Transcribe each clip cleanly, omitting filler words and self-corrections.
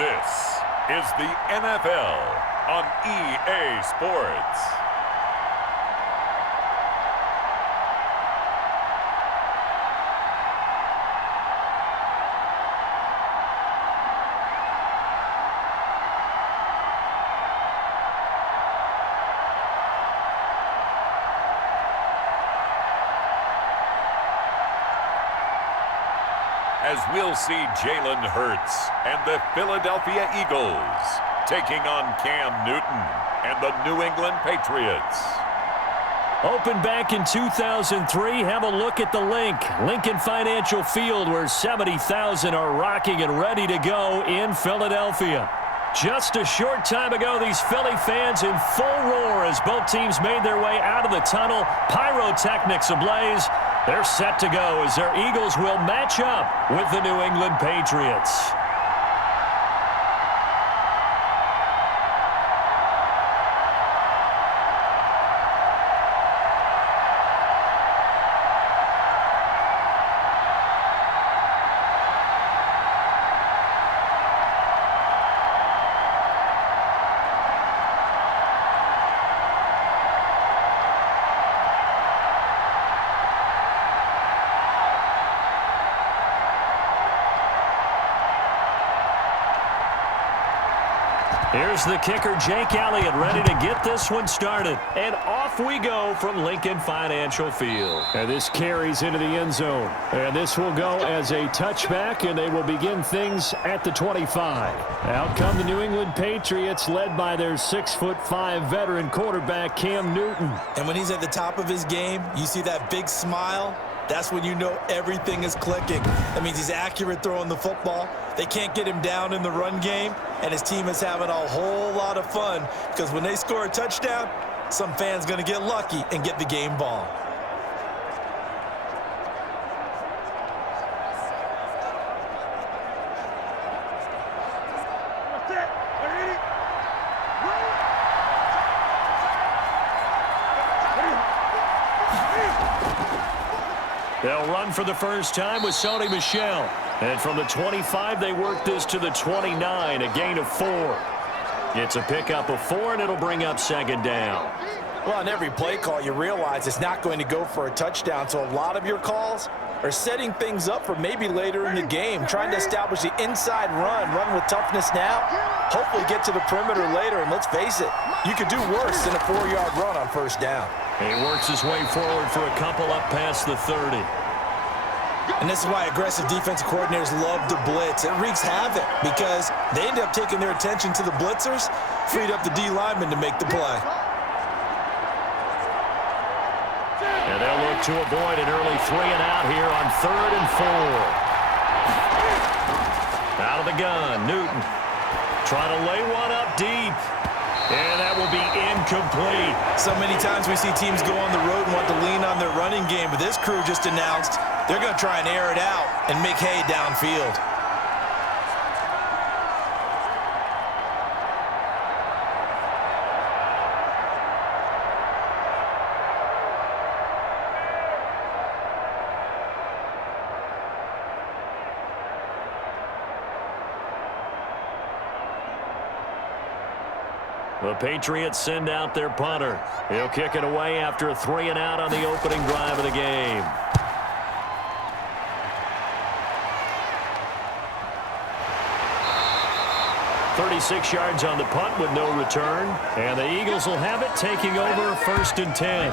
This is the NFL on EA Sports. As we'll see Jalen Hurts and the Philadelphia Eagles taking on Cam Newton and the New England Patriots. Opened back in 2003, have a look at the Lincoln Financial Field, where 70,000 are rocking and ready to go in Philadelphia. Just a short time ago, these Philly fans in full roar as both teams made their way out of the tunnel. Pyrotechnics ablaze. They're set to go as their Eagles will match up with the New England Patriots. Here's the kicker, Jake Elliott, ready to get this one started. And off we go from Lincoln Financial Field. And this carries into the end zone. And this will go as a touchback, and they will begin things at the 25. Out come the New England Patriots, led by their 6'5" veteran quarterback, Cam Newton. And when he's at the top of his game, you see that big smile. That's when you know everything is clicking. That means he's accurate throwing the football. They can't get him down in the run game, and his team is having a whole lot of fun because when they score a touchdown, some fan's going to get lucky and get the game ball. They'll run for the first time with Sony Michel. And from the 25, they work this to the 29, a gain of 4. It's a pickup of 4, and it'll bring up second down. Well, on every play call, you realize it's not going to go for a touchdown, so a lot of your calls are setting things up for maybe later in the game, trying to establish the inside run with toughness now, hopefully get to the perimeter later, and let's face it, you could do worse than a 4-yard run on first down. He works his way forward for a couple up past the 30. And this is why aggressive defensive coordinators love to blitz. It wreaks havoc because they end up taking their attention to the blitzers, freed up the D lineman to make the play. And they'll look to avoid an early 3-and-out here on 3rd and 4. Out of the gun, Newton trying to lay one up deep. And that will be incomplete. So many times we see teams go on the road and want to lean on their running game, but this crew just announced they're going to try and air it out and make hay downfield. The Patriots send out their punter. He'll kick it away after a 3-and-out on the opening drive of the game. "36 yards on the punt with no return. And the Eagles will have it, taking over 1st and 10.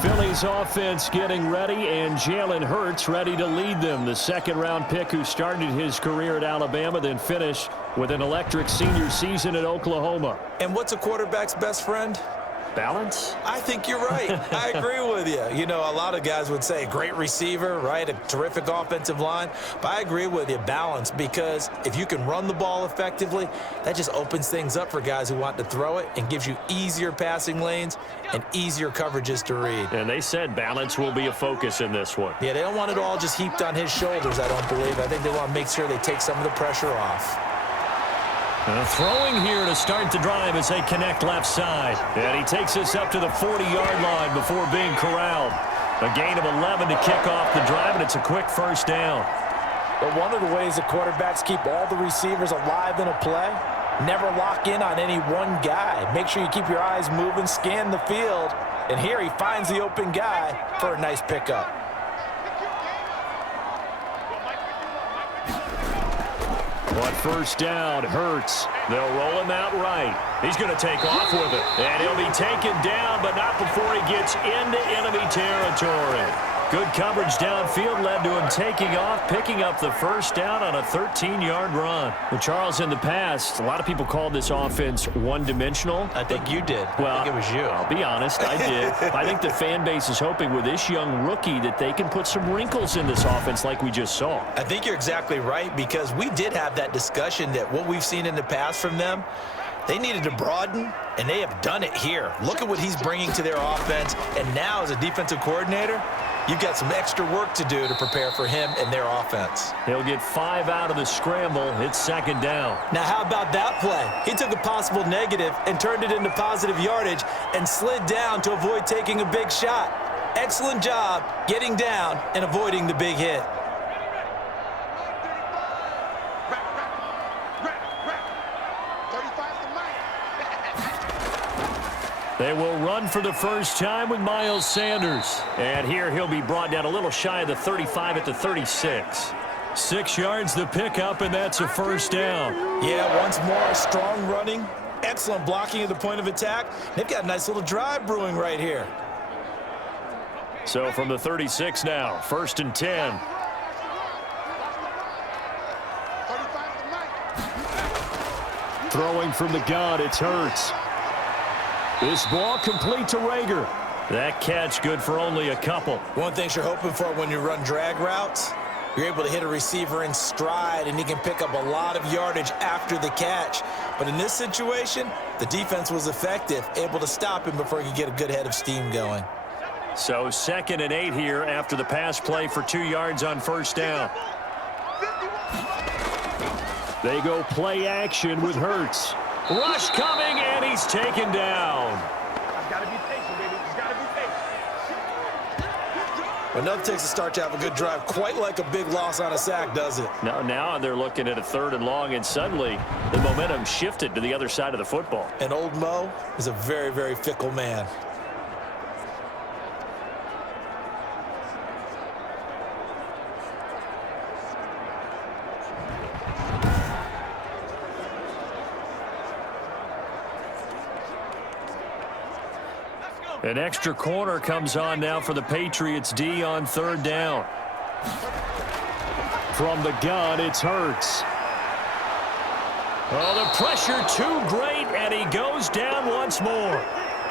Philly's offense getting ready, and Jalen Hurts ready to lead them. The second-round pick who started his career at Alabama, then finished with an electric senior season at Oklahoma. And what's a quarterback's best friend? Balance? I think you're right. I agree with you. You know, a lot of guys would say great receiver, right? A terrific offensive line. But I agree with you, balance, because if you can run the ball effectively, that just opens things up for guys who want to throw it and gives you easier passing lanes and easier coverages to read. And they said balance will be a focus in this one. Yeah, they don't want it all just heaped on his shoulders, I don't believe. I think they want to make sure they take some of the pressure off. Throwing here to start the drive as they connect left side. And he takes us up to the 40-yard line before being corralled. A gain of 11 to kick off the drive, and it's a quick first down. But one of the ways the quarterbacks keep all the receivers alive in a play, never lock in on any one guy. Make sure you keep your eyes moving, scan the field, and here he finds the open guy for a nice pickup. On first down, Hurts. They'll roll him out right. He's going to take off with it. And he'll be taken down, but not before he gets into enemy territory. Good coverage downfield led to him taking off, picking up the first down on a 13-yard run. Well, Charles, in the past, a lot of people called this offense one-dimensional. I think you did. Well, I think it was you. I'll be honest, I did. I think the fan base is hoping with this young rookie that they can put some wrinkles in this offense like we just saw. I think you're exactly right, because we did have that discussion that what we've seen in the past from them, they needed to broaden, and they have done it here. Look at what he's bringing to their offense, and now as a defensive coordinator, you've got some extra work to do to prepare for him and their offense. He'll get 5 out of the scramble. It's second down. Now, how about that play? He took a possible negative and turned it into positive yardage and slid down to avoid taking a big shot. Excellent job getting down and avoiding the big hit. They will run for the first time with Miles Sanders. And here he'll be brought down a little shy of the 35 at the 36. 6 yards the pickup, and that's a first down. Yeah, once more, strong running, excellent blocking at the point of attack. They've got a nice little drive brewing right here. So from the 36 now, 1st and 10. Throwing from the gun, it's Hurts. This ball complete to Rager. That catch good for only a couple. One thing you're hoping for when you run drag routes, you're able to hit a receiver in stride, and he can pick up a lot of yardage after the catch. But in this situation, the defense was effective, able to stop him before he could get a good head of steam going. So 2nd and 8 here after the pass play for 2 yards on first down. They go play action with Hurts. Rush coming, and he's taken down. I've got to be patient, baby. He's got to be patient. Enough takes a start to have a good drive. Quite like a big loss on a sack, does it? Now they're looking at a 3rd and long, and suddenly the momentum shifted to the other side of the football. And old Mo is a very, very fickle man. An extra corner comes on now for the Patriots D on 3rd down. From the gun, it's Hurts. Oh, the pressure too great, and he goes down once more.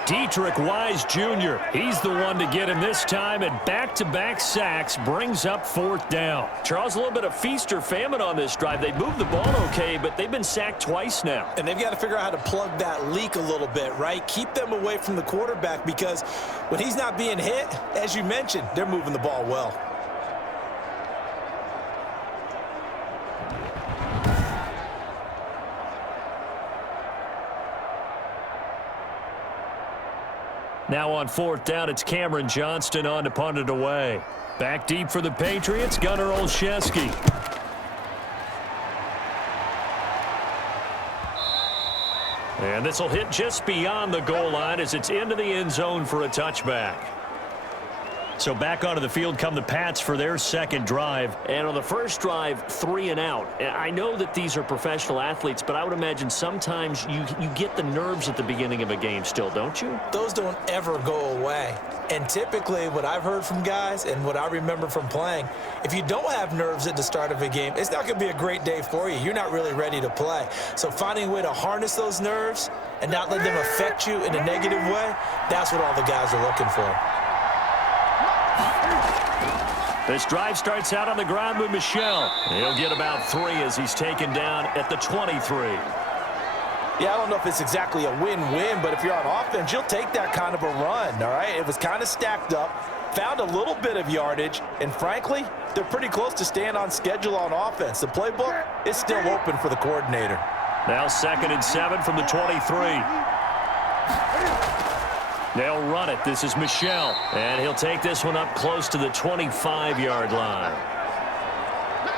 Dietrich Wise Jr., he's the one to get him this time, and back-to-back sacks brings up 4th down. Charles, a little bit of feast or famine on this drive. They moved the ball okay, but they've been sacked twice now. And they've got to figure out how to plug that leak a little bit, right? Keep them away from the quarterback, because when he's not being hit, as you mentioned, they're moving the ball well. Now on 4th down, it's Cameron Johnston on to punt it away. Back deep for the Patriots, Gunnar Olszewski. And this will hit just beyond the goal line as it's into the end zone for a touchback. So back onto the field come the Pats for their 2nd drive. And on the first drive, 3 and out. I know that these are professional athletes, but I would imagine sometimes you get the nerves at the beginning of a game still, don't you? Those don't ever go away. And typically what I've heard from guys and what I remember from playing, if you don't have nerves at the start of a game, it's not going to be a great day for you. You're not really ready to play. So finding a way to harness those nerves and not let them affect you in a negative way, that's what all the guys are looking for. This drive starts out on the ground with Michel. He'll get about 3 as he's taken down at the 23. Yeah, I don't know if it's exactly a win-win, but if you're on offense, you'll take that kind of a run, all right? It was kind of stacked up, found a little bit of yardage, and frankly, they're pretty close to staying on schedule on offense. The playbook is still open for the coordinator. Now 2nd and 7 from the 23. They'll run it. This is Michel. And he'll take this one up close to the 25-yard line.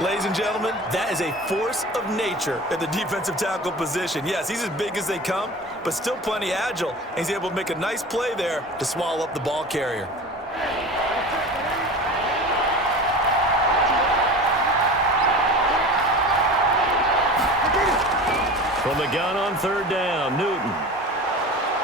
Ladies and gentlemen, that is a force of nature at the defensive tackle position. Yes, he's as big as they come, but still plenty agile. And he's able to make a nice play there to swallow up the ball carrier. From the gun on third down, Newton.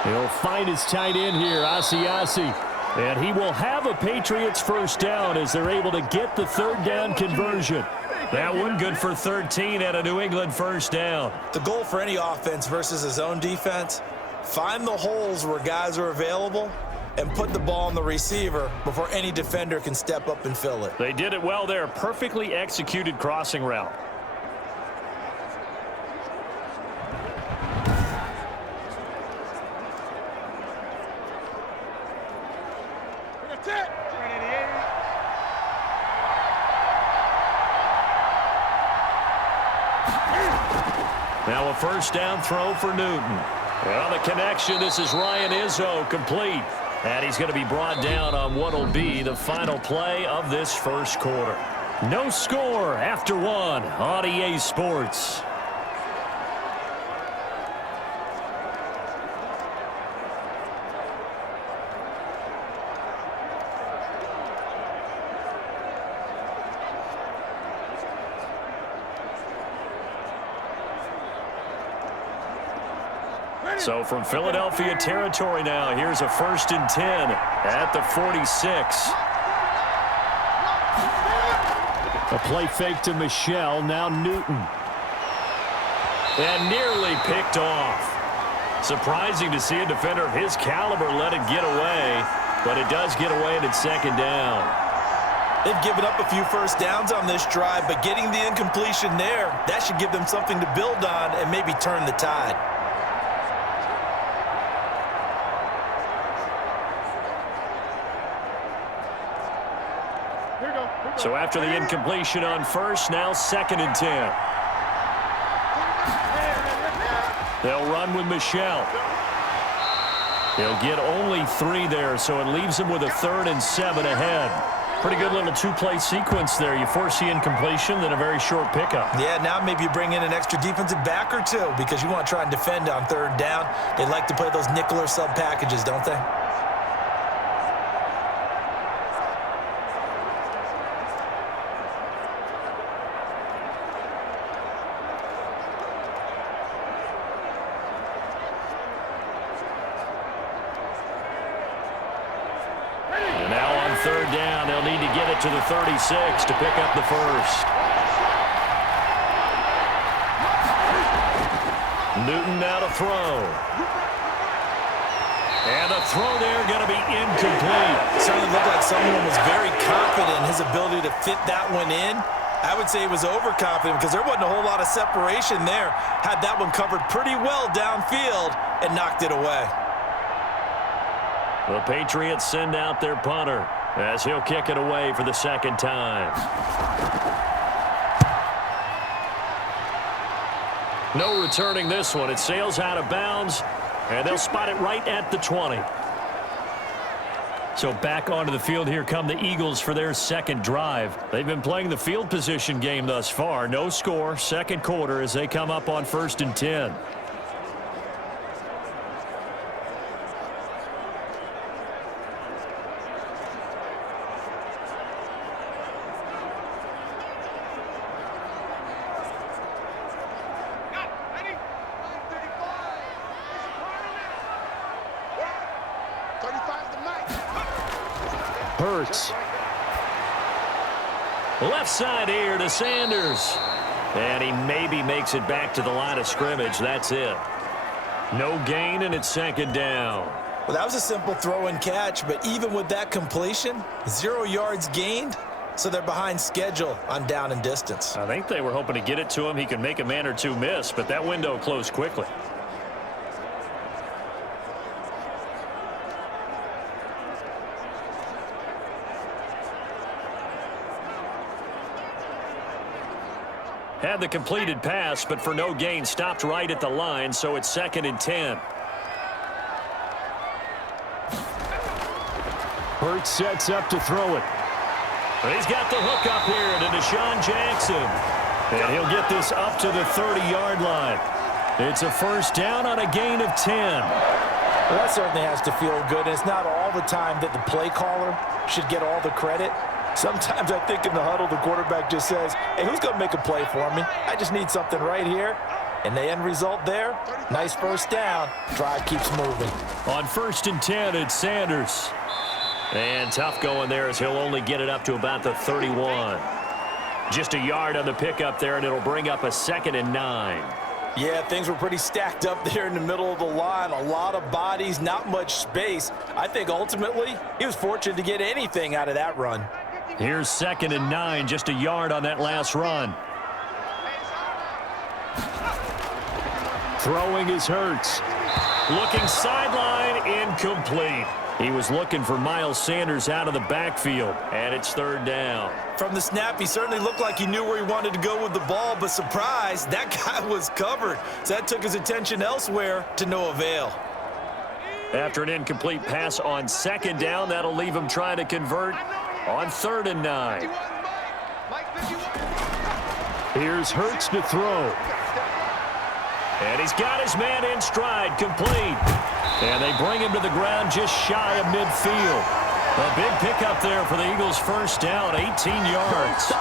He'll find his tight end here, Asiasi. And he will have a Patriots first down as they're able to get the third down conversion. That one good for 13 at a New England first down. The goal for any offense versus his own defense, find the holes where guys are available and put the ball on the receiver before any defender can step up and fill it. They did it well there. Perfectly executed crossing route. Now a first down throw for Newton. Well, the connection, this is Ryan Izzo, complete. And he's going to be brought down on what will be the final play of this first quarter. No score after one on EA Sports. So from Philadelphia territory now, here's a 1st and 10 at the 46. A play fake to Michelle, now Newton. And nearly picked off. Surprising to see a defender of his caliber let it get away, but it does get away and it's second down. They've given up a few first downs on this drive, but getting the incompletion there, that should give them something to build on and maybe turn the tide. So after the incompletion on first, now 2nd and 10. They'll run with Michelle. They'll get only 3 there, so it leaves them with a 3rd and 7 ahead. Pretty good little two-play sequence there. You force the incompletion, then a very short pickup. Yeah, now maybe you bring in an extra defensive back or two because you want to try and defend on 3rd down. They like to play those nickel or sub packages, don't they? Third down, they'll need to get it to the 36 to pick up the first. Newton now to throw. And the throw there going to be incomplete. Certainly looked like someone was very confident in his ability to fit that one in. I would say he was overconfident because there wasn't a whole lot of separation there. Had that one covered pretty well downfield and knocked it away. The Patriots send out their punter as he'll kick it away for the 2nd time. No returning this one. It sails out of bounds, and they'll spot it right at the 20. So back onto the field here come the Eagles for their 2nd drive. They've been playing the field position game thus far. No score, 2nd quarter as they come up on 1st and 10. Hurts. Left side here to Sanders. And he maybe makes it back to the line of scrimmage. That's it. No gain, and it's 2nd down. Well, that was a simple throw and catch, but even with that completion, 0 yards gained, so they're behind schedule on down and distance. I think they were hoping to get it to him. He could make a man or two miss, but that window closed quickly. Had the completed pass, but for no gain, stopped right at the line, so it's 2nd and 10. Hurts sets up to throw it. He's got the hook up here to Deshaun Jackson. And he'll get this up to the 30-yard line. It's a first down on a gain of 10. Well, that certainly has to feel good. And it's not all the time that the play caller should get all the credit. Sometimes I think in the huddle, the quarterback just says, hey, who's going to make a play for me? I just need something right here. And the end result there, nice first down. Drive keeps moving. On 1st and 10, it's Sanders. And tough going there as he'll only get it up to about the 31. Just a yard on the pickup there, and it'll bring up a 2nd and 9. Yeah, things were pretty stacked up there in the middle of the line. A lot of bodies, not much space. I think ultimately he was fortunate to get anything out of that run. Here's 2nd and 9, just a yard on that last run. Throwing is Hurts. Looking sideline, incomplete. He was looking for Miles Sanders out of the backfield, and it's 3rd down. From the snap, he certainly looked like he knew where he wanted to go with the ball, but surprise, that guy was covered. So that took his attention elsewhere to no avail. After an incomplete pass on 2nd down, that'll leave him trying to convert on 3rd and 9. Here's Hurts to throw. And he's got his man in stride, complete. And they bring him to the ground just shy of midfield. A big pickup there for the Eagles' first down, 18 yards.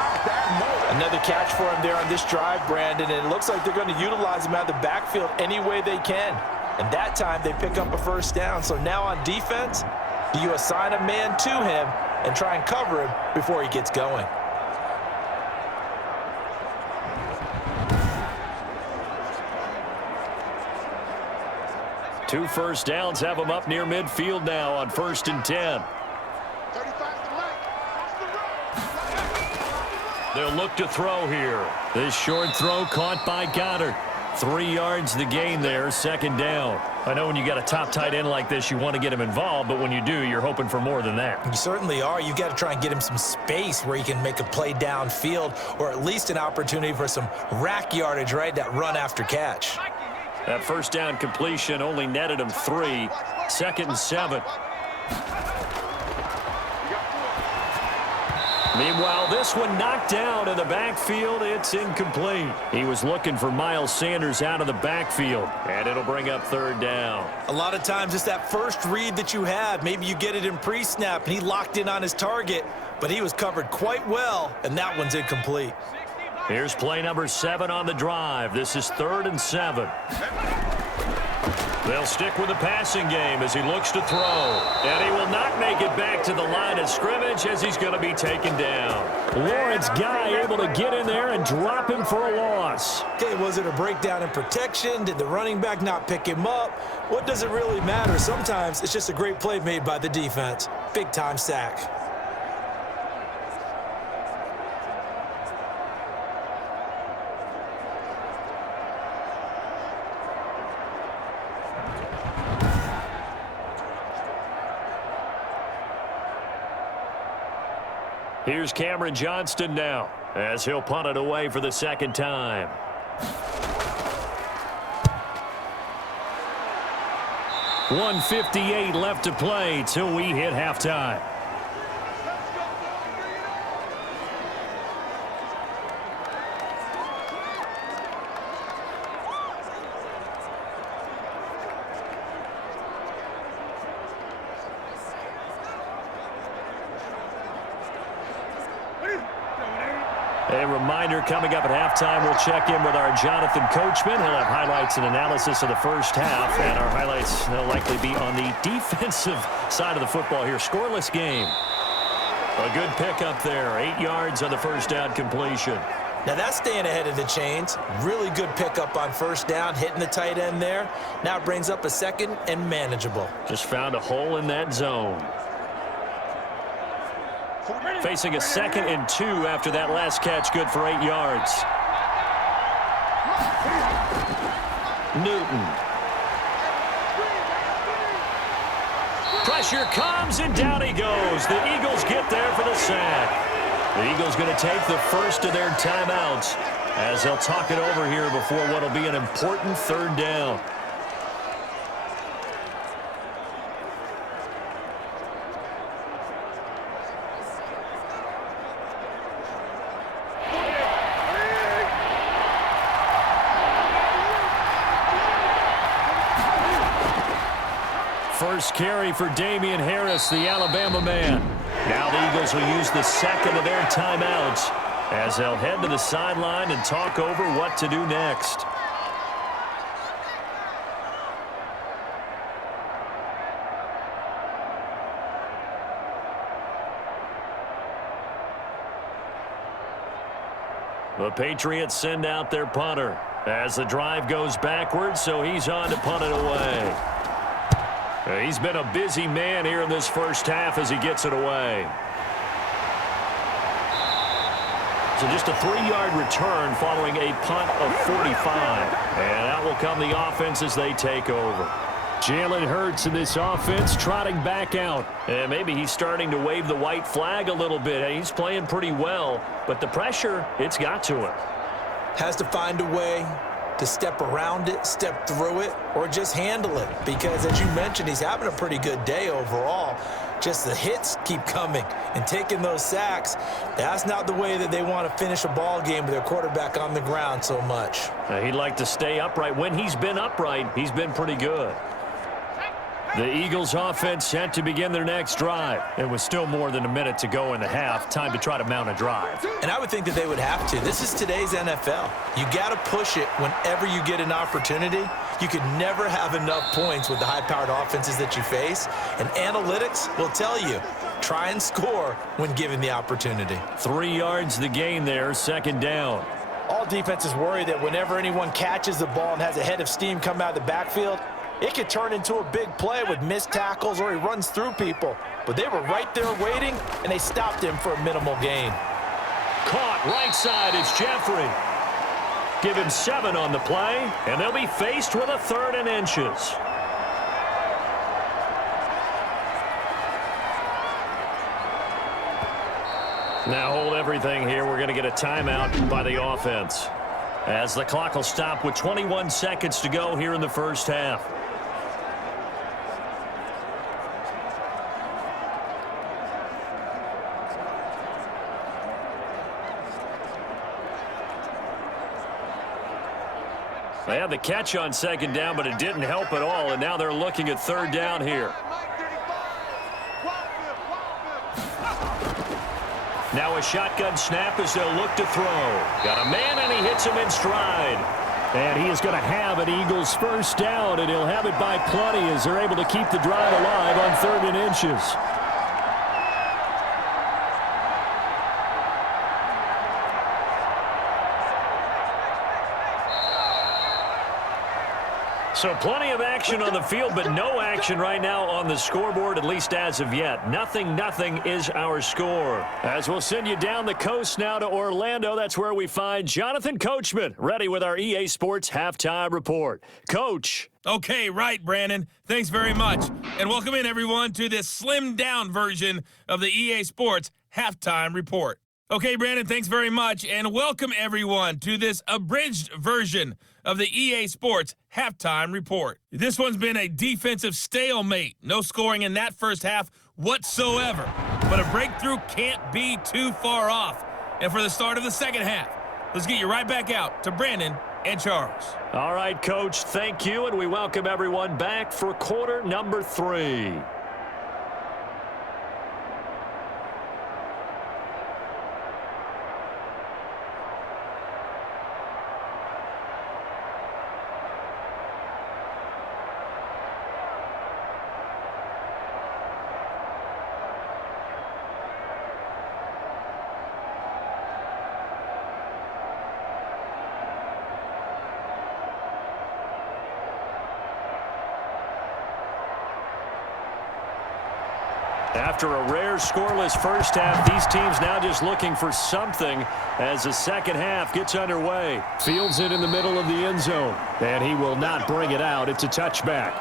Another catch for him there on this drive, Brandon, and it looks like they're going to utilize him out of the backfield any way they can. And that time they pick up a first down. So now on defense, do you assign a man to him and try and cover him before he gets going? Two first downs have him up near midfield now on 1st and 10. They'll look to throw here. This short throw caught by Goddard. 3 yards the gain there, 2nd down. I know when you got a top tight end like this, you want to get him involved, but when you do, you're hoping for more than that. You certainly are. You've got to try and get him some space where he can make a play downfield, or at least an opportunity for some rack yardage, right? That run after catch. That first down completion only netted him 3. 2nd and 7. Meanwhile, this one knocked down in the backfield. It's incomplete. He was looking for Miles Sanders out of the backfield, and it'll bring up 3rd down. A lot of times it's that first read that you have. Maybe you get it in pre-snap, and he locked in on his target, but he was covered quite well, and that one's incomplete. Here's play number 7 on the drive. This is 3rd and 7. They'll stick with the passing game as he looks to throw. And he will not make it back to the line of scrimmage as he's going to be taken down. Lawrence Guy able to get in there and drop him for a loss. Okay, was it a breakdown in protection? Did the running back not pick him up? What does it really matter? Sometimes it's just a great play made by the defense. Big-time sack. Here's Cameron Johnston now as he'll punt it away for the 2nd time. .158 left to play till we hit halftime. A reminder, coming up at halftime, we'll check in with our Jonathan Coachman. He'll have highlights and analysis of the first half, and our highlights will likely be on the defensive side of the football here. Scoreless game. A good pickup there. 8 yards on the first down completion. Now that's staying ahead of the chains. Really good pickup on first down, hitting the tight end there. Now it brings up a 2nd and manageable. Just found a hole in that zone. Facing a 2nd and 2 after that last catch, good for 8 yards. Newton. Pressure comes, and down he goes. The Eagles get there for the sack. The Eagles going to take the first of their timeouts as they'll talk it over here before what will be an important 3rd down. First carry for Damian Harris, the Alabama man. Now the Eagles will use the second of their timeouts as they'll head to the sideline and talk over what to do next. The Patriots send out their punter as the drive goes backwards, so he's on to punt it away. He's been a busy man here in this first half as he gets it away. So just a 3-yard return following a punt of 45. And out will come the offense as they take over. Jalen Hurts in this offense trotting back out. And maybe he's starting to wave the white flag a little bit. He's playing pretty well, but the pressure, it's got to him. Has to find a way to step around it, step through it, or just handle it. Because as you mentioned, he's having a pretty good day overall. Just the hits keep coming and taking those sacks. That's not the way that they want to finish a ball game with their quarterback on the ground so much. He'd like to stay upright. When he's been upright, he's been pretty good. The Eagles offense set to begin their next drive. It was still more than a minute to go in the half. Time to try to mount a drive. And I would think that they would have to. This is today's NFL. You got to push it whenever you get an opportunity. You could never have enough points with the high-powered offenses that you face. And analytics will tell you, try and score when given the opportunity. 3 yards the gain there, second down. All defenses worry that whenever anyone catches the ball and has a head of steam come out of the backfield, it could turn into a big play with missed tackles or he runs through people. But they were right there waiting, and they stopped him for a minimal gain. Caught right side, it's Jeffrey. Give him 7 on the play, and they'll be faced with a 3rd and inches. Now hold everything here. We're going to get a timeout by the offense, as the clock will stop with 21 seconds to go here in the first half. They had the catch on second down, but it didn't help at all, and now they're looking at 3rd down here. Now a shotgun snap as they'll look to throw. Got a man, and he hits him in stride. And he is going to have an Eagles first down, and he'll have it by plenty as they're able to keep the drive alive on 3rd and inches. So plenty of action on the field, but no action right now on the scoreboard, at least as of yet. Nothing is our score. As we'll send you down the coast now to Orlando, that's where we find Jonathan Coachman, ready with our EA Sports Halftime Report. Coach. Okay, right, Brandon. Thanks very much. And welcome in, everyone, to this slimmed-down version of the EA Sports Halftime Report. Okay, Brandon, thanks very much, and welcome, everyone, to this abridged version of the EA Sports Halftime Report. This one's been a defensive stalemate. No scoring in that first half whatsoever. But a breakthrough can't be too far off. And for the start of the second half, let's get you right back out to Brandon and Charles. All right, Coach, thank you, and we welcome everyone back for quarter number 3. After a rare scoreless first half, these teams now just looking for something as the second half gets underway. Fields it in the middle of the end zone, and he will not bring it out. It's a touchback.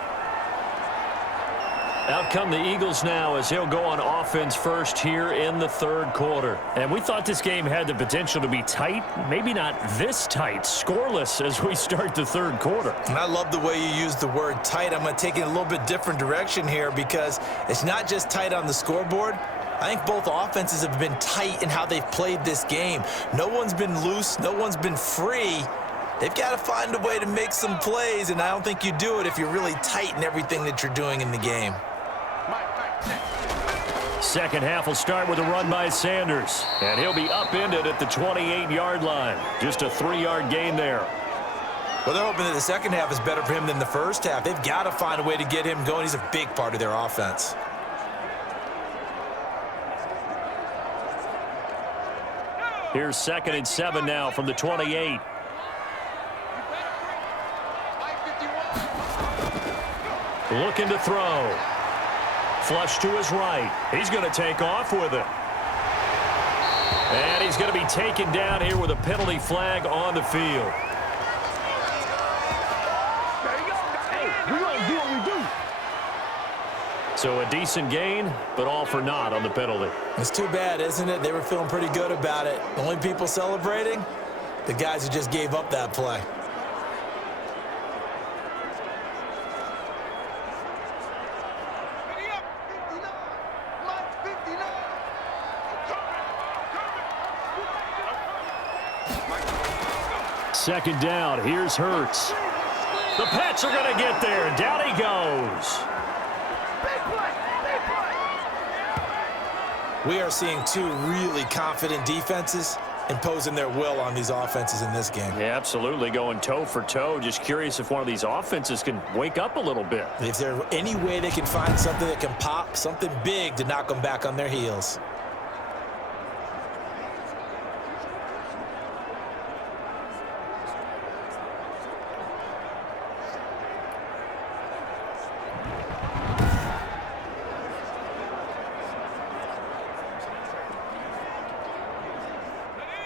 Out come the Eagles now as he'll go on offense first here in the 3rd quarter. And we thought this game had the potential to be tight, maybe not this tight, scoreless as we start the 3rd quarter. And I love the way you use the word tight. I'm going to take it a little bit different direction here because it's not just tight on the scoreboard. I think both offenses have been tight in how they've played this game. No one's been loose. No one's been free. They've got to find a way to make some plays, and I don't think you do it if you're really tight in everything that you're doing in the game. Second half will start with a run by Sanders, and he'll be upended at the 28-yard line. Just a 3-yard gain there. Well, they're hoping that the second half is better for him than the first half. They've got to find a way to get him going. He's a big part of their offense. Here's 2nd and 7 now from the 28. Looking to throw. Flush to his right. He's going to take off with it. And he's going to be taken down here with a penalty flag on the field. We're going to do what we do. So a decent gain, but all for naught on the penalty. It's too bad, isn't it? They were feeling pretty good about it. The only people celebrating, the guys who just gave up that play. Second down, here's Hurts. The Pats are going to get there. Down he goes. We are seeing two really confident defenses imposing their will on these offenses in this game. Yeah, absolutely, going toe for toe. Just curious if one of these offenses can wake up a little bit. If there's any way they can find something that can pop, something big to knock them back on their heels.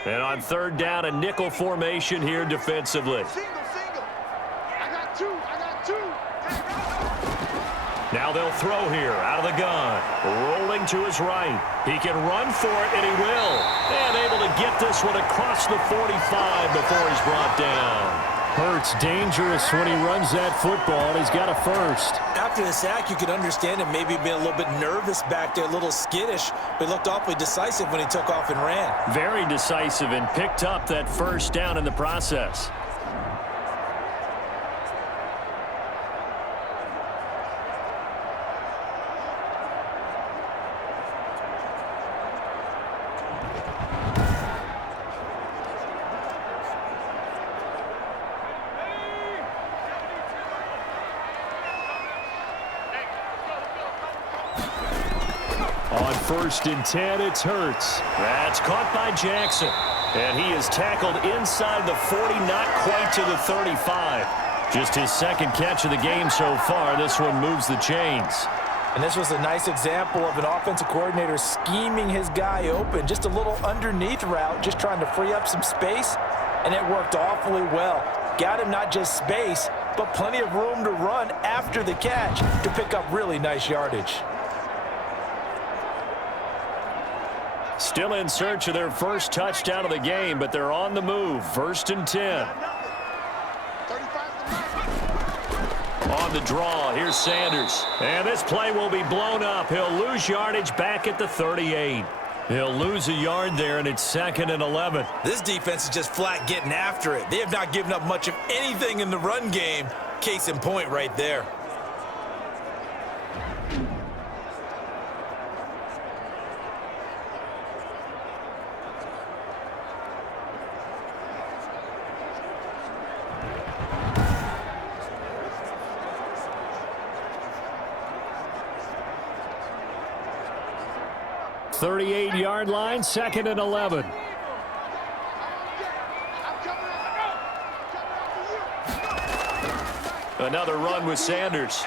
And on third down, a nickel formation here defensively. Single. I got two. Now they'll throw here out of the gun. Rolling to his right. He can run for it, and he will. And able to get this one across the 45 before he's brought down. Hurts dangerous when he runs that football. He's got a first. After the sack, you could understand him maybe being a little bit nervous back there, a little skittish, but he looked awfully decisive when he took off and ran. Very decisive and picked up that first down in the process. On 1st and 10, it's Hurts. That's caught by Jackson. And he is tackled inside the 40, not quite to the 35. Just his second catch of the game so far. This one moves the chains. And this was a nice example of an offensive coordinator scheming his guy open. Just a little underneath route, just trying to free up some space. And it worked awfully well. Got him not just space, but plenty of room to run after the catch to pick up really nice yardage. Still in search of their first touchdown of the game, but they're on the move. 1st and 10. On the draw, here's Sanders. And this play will be blown up. He'll lose yardage back at the 38. He'll lose a yard there, and it's 2nd and 11. This defense is just flat getting after it. They have not given up much of anything in the run game. Case in point right there. The 38-yard line, 2nd and 11. Another run with Sanders.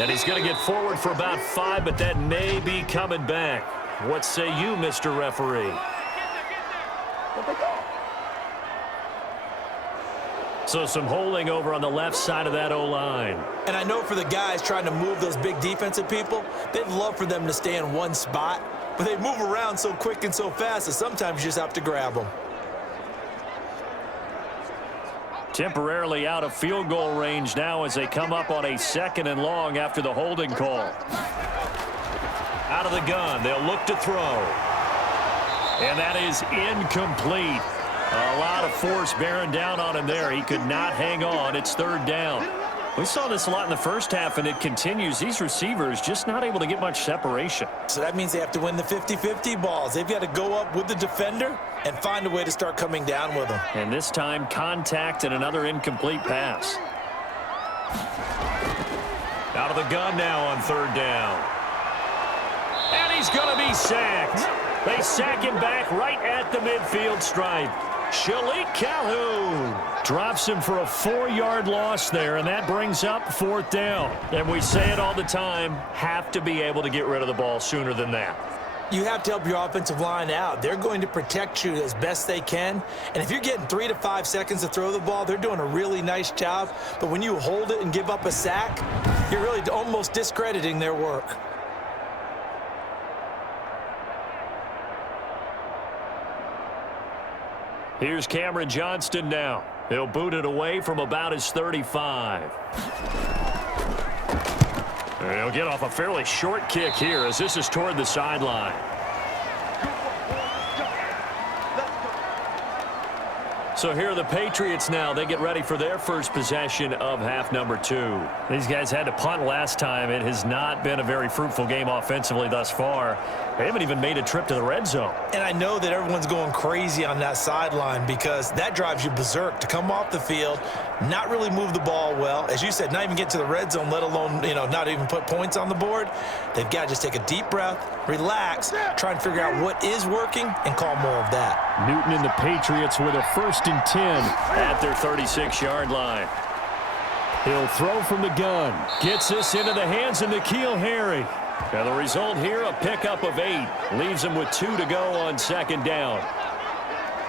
And he's going to get forward for about 5, but that may be coming back. What say you, Mr. Referee? So some holding over on the left side of that O-line. And I know for the guys trying to move those big defensive people, they'd love for them to stay in one spot, but they move around so quick and so fast that sometimes you just have to grab them. Temporarily out of field goal range now as they come up on a 2nd and long after the holding call. Out of the gun, they'll look to throw. And that is incomplete. A lot of force bearing down on him there. He could not hang on. It's third down. We saw this a lot in the first half, and it continues. These receivers just not able to get much separation. So that means they have to win the 50-50 balls. They've got to go up with the defender and find a way to start coming down with them. And this time, contact and another incomplete pass. Out of the gun now on third down. And he's going to be sacked. They sack him back right at the midfield stripe. Shalik Calhoun drops him for a 4-yard loss there, and that brings up fourth down. And we say it all the time, have to be able to get rid of the ball sooner than that. You have to help your offensive line out. They're going to protect you as best they can. And if you're getting 3 to 5 seconds to throw the ball, they're doing a really nice job. But when you hold it and give up a sack, you're really almost discrediting their work. Here's Cameron Johnston now. He'll boot it away from about his 35. And he'll get off a fairly short kick here as this is toward the sideline. So here are the Patriots now. They get ready for their first possession of half number 2. These guys had to punt last time. It has not been a very fruitful game offensively thus far. They haven't even made a trip to the red zone. And I know that everyone's going crazy on that sideline because that drives you berserk to come off the field, not really move the ball well. As you said, not even get to the red zone, let alone, not even put points on the board. They've got to just take a deep breath, relax, try and figure out what is working, and call more of that. Newton and the Patriots with a 1st and 10 at their 36-yard line. He'll throw from the gun. Gets this into the hands of N'Keal Harry. And the result here, a pickup of 8. Leaves him with 2 to go on second down.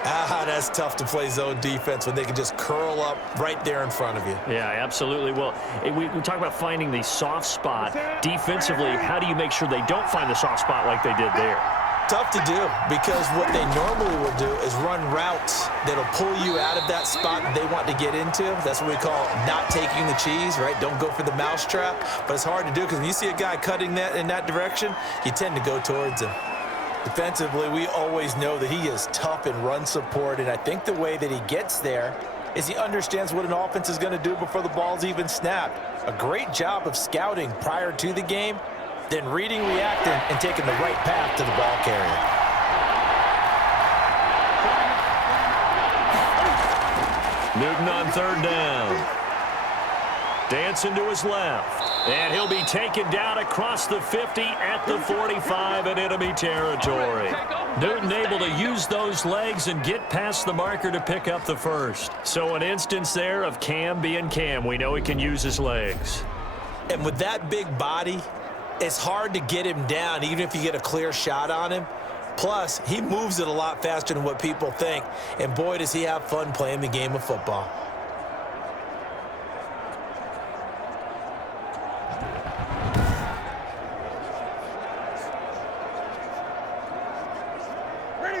That's tough to play zone defense when they can just curl up right there in front of you. Yeah, absolutely. Well, we talk about finding the soft spot. Defensively, how do you make sure they don't find the soft spot like they did there? Tough to do because what they normally will do is run routes that'll pull you out of that spot that they want to get into. That's what we call not taking the cheese, right? Don't go for the mousetrap. But it's hard to do because when you see a guy cutting that in that direction, you tend to go towards him. Defensively, we always know that he is tough in run support, and I think the way that he gets there is he understands what an offense is going to do before the ball's even snapped. A great job of scouting prior to the game, then reading, reacting, and taking the right path to the ball carrier. Newton on third down. Dancing to his left. And he'll be taken down across the 50 at the 45 in enemy territory. Newton able to use those legs and get past the marker to pick up the first. So an instance there of Cam being Cam. We know he can use his legs. And with that big body, it's hard to get him down even if you get a clear shot on him. Plus, he moves it a lot faster than what people think. And boy, does he have fun playing the game of football.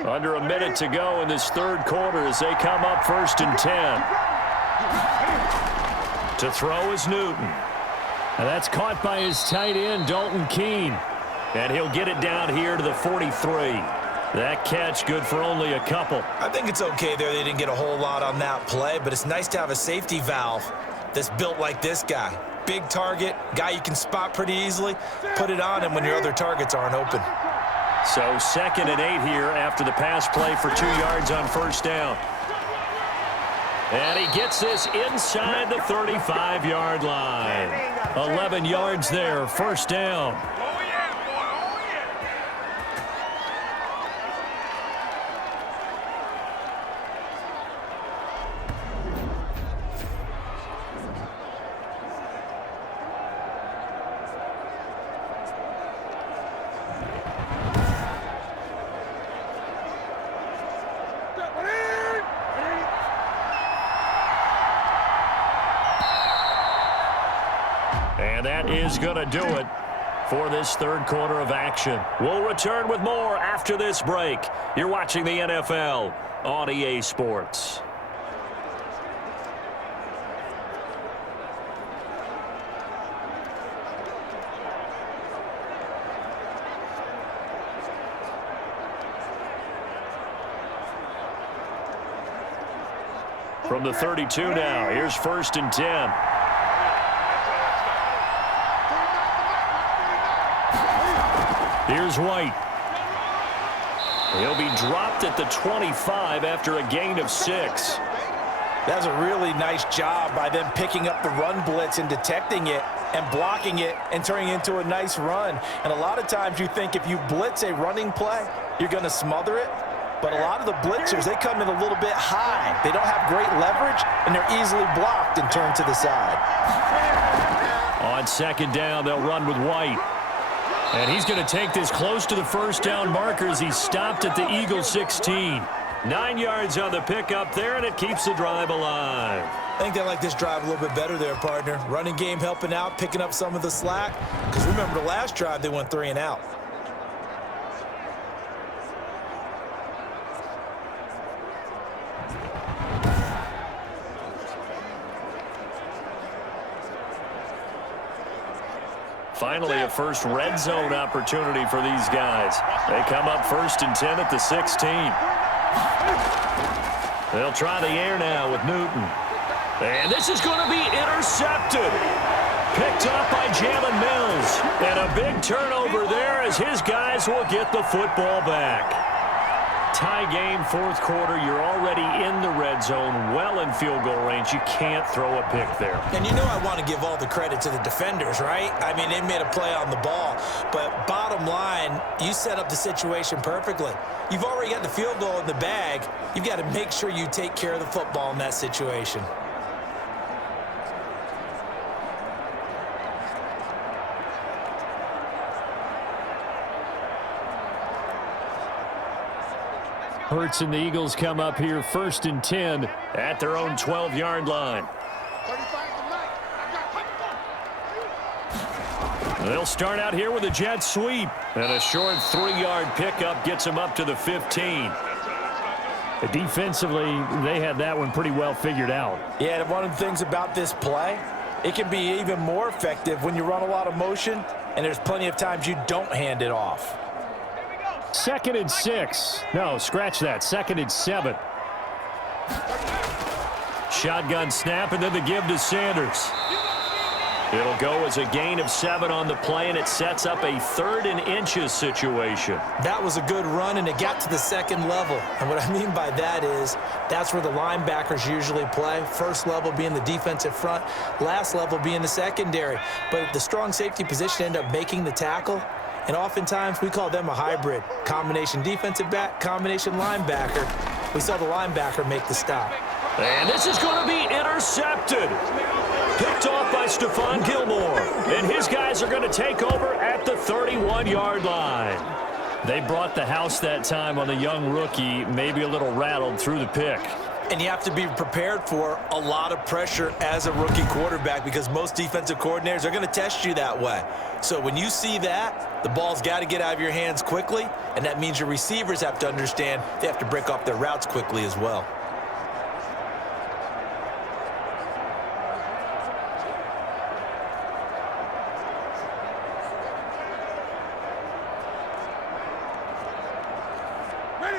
Under a minute to go in this third quarter as they come up 1st and 10. To throw is Newton. And that's caught by his tight end, Dalton Keene. And he'll get it down here to the 43. That catch good for only a couple. I think it's okay there. They didn't get a whole lot on that play, but it's nice to have a safety valve that's built like this guy. Big target, guy you can spot pretty easily. Put it on him when your other targets aren't open. So 2nd and 8 here after the pass play for 2 yards on first down. And he gets this inside the 35-yard line. 11 yards there, first down. And that is going to do it for this third quarter of action. We'll return with more after this break. You're watching the NFL on EA Sports. From the 32 now, here's 1st and 10. Here's White. He'll be dropped at the 25 after a gain of 6. That's a really nice job by them picking up the run blitz and detecting it and blocking it and turning it into a nice run. And a lot of times you think if you blitz a running play, you're going to smother it. But a lot of the blitzers, they come in a little bit high. They don't have great leverage, and they're easily blocked and turned to the side. On 2nd down, they'll run with White. And he's going to take this close to the 1st down marker as he's stopped at the Eagle 16. 9 yards on the pickup there, and it keeps the drive alive. I think they like this drive a little bit better there, partner. Running game helping out, picking up some of the slack. Because remember the last drive, they went 3 and out. Finally, a first red zone opportunity for these guys. They come up 1st and 10 at the 16. They'll try the air now with Newton. And this is going to be intercepted. Picked up by Jalen Mills. And a big turnover there as his guys will get the football back. Tie game, 4th quarter. You're already in the red zone, well in field goal range. You can't throw a pick there. And you know I want to give all the credit to the defenders, right? I mean, they made a play on the ball. But bottom line, you set up the situation perfectly. You've already got the field goal in the bag. You've got to make sure you take care of the football in that situation. Hurts and the Eagles come up here 1st and 10 at their own 12-yard line. They'll start out here with a jet sweep. And a short 3-yard pickup gets them up to the 15. Defensively, they had that one pretty well figured out. Yeah, one of the things about this play, it can be even more effective when you run a lot of motion, and there's plenty of times you don't hand it off. 2nd and 6. No, scratch that. 2nd and 7. Shotgun snap, and then the give to Sanders. It'll go as a gain of 7 on the play, and it sets up a 3rd and inches situation. That was a good run, and it got to the 2nd level. And what I mean by that is that's where the linebackers usually play. 1st level being the defensive front, last level being the secondary. But the strong safety position ended up making the tackle. And oftentimes we call them a hybrid. Combination defensive back, combination linebacker. We saw the linebacker make the stop. And this is going to be intercepted. Picked off by Stephon Gilmore. And his guys are going to take over at the 31-yard line. They brought the house that time on the young rookie, maybe a little rattled through the pick. And you have to be prepared for a lot of pressure as a rookie quarterback because most defensive coordinators are going to test you that way. So when you see that, the ball's got to get out of your hands quickly, and that means your receivers have to understand they have to break off their routes quickly as well.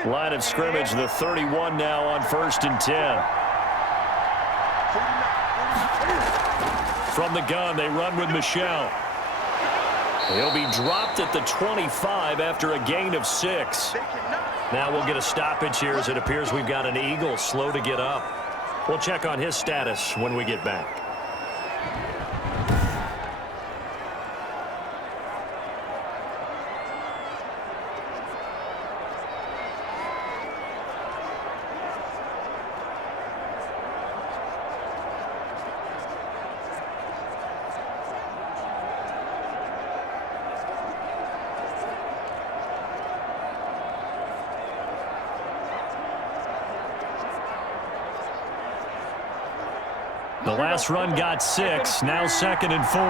Line of scrimmage, the 31 now on 1st and 10. From the gun, they run with Michel. He'll be dropped at the 25 after a gain of 6. Now we'll get a stoppage here as it appears we've got an Eagle slow to get up. We'll check on his status when we get back. The last run got 6, now 2nd and 4.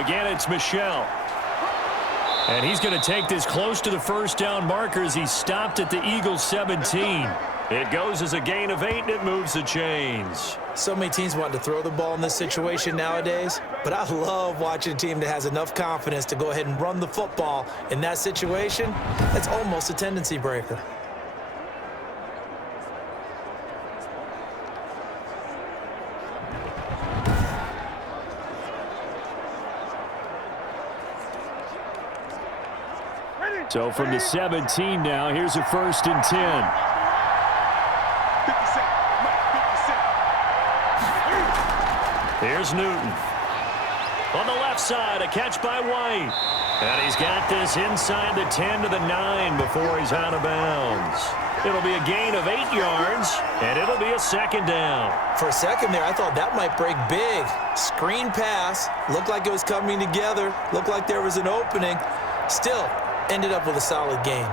Again, it's Michel. And he's going to take this close to the 1st down marker as he's stopped at the Eagles 17. It goes as a gain of 8, and it moves the chains. So many teams want to throw the ball in this situation nowadays, but I love watching a team that has enough confidence to go ahead and run the football in that situation. That's almost a tendency breaker. So from the 17 now, here's a 1st and 10. 50 seconds. Here's Newton. On the left side, a catch by White. And he's got this inside the 10 to the 9 before he's out of bounds. It'll be a gain of 8 yards, and it'll be a 2nd down. For a second there, I thought that might break big. Screen pass, looked like it was coming together, looked like there was an opening. Still, ended up with a solid gain.